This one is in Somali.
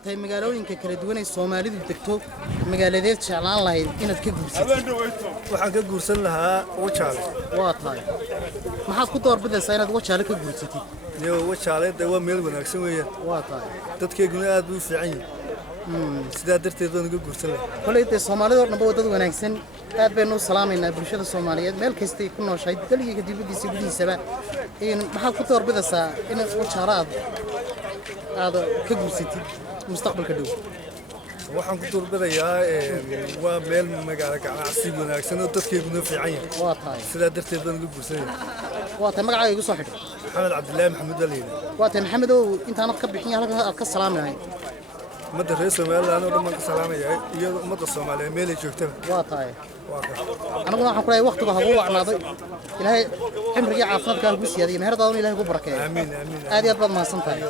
tahay magaalooyinka kala duwan ee Soomaalidu degto magaaladeed jeclaan lahayd inaad ka guursato waxaan ka guursan lahaa wajaale waa tahay maxaad ku doorbidaysaa inaad wajaale ka guursatid iyo wajaale waa meel wanaagsan weeyaan waa tahay dadkeeguna aad u fiican yihiin sidaa darteed waan ka guursan lahaa kolleyda Soomaalidu dhanba wadada wanaagsan aad baynu salaameynaa bulshada Soomaaliyeed meel kasta ay ku nooshahay dalkiga dibadiisa gudihiisaba maxaad ku doorbidaysaa inaad wajaale aad ka guursatid mustaqbalka dhow waxaan ku doorbadayaa waa meel magaalo ganacsi wanaagsan oo dadkeeguna fiican yahay waa tahay sidaa darteed baan uga guursanay waa tahay magacaaga igu soo xidhay maxamed cabdilaahi maxamuud waliina waa tahay maxamedow intaanad ka bixin halka aad ka salaamahay ummadda reer Soomaaliland oo dhan baan ka salaamayaa iyo ummadda Soomaaliyeed meel ay joogtaba waa tahay anaguna waxaan ku leeyahay waqtiga hagu wacnaaday ilaahay cimriga caafimaadka ugu siyaadiyo meherdaaduna ilaahay ugu barakeeyo amiin amiin aad iyo aad baad mahadsantahay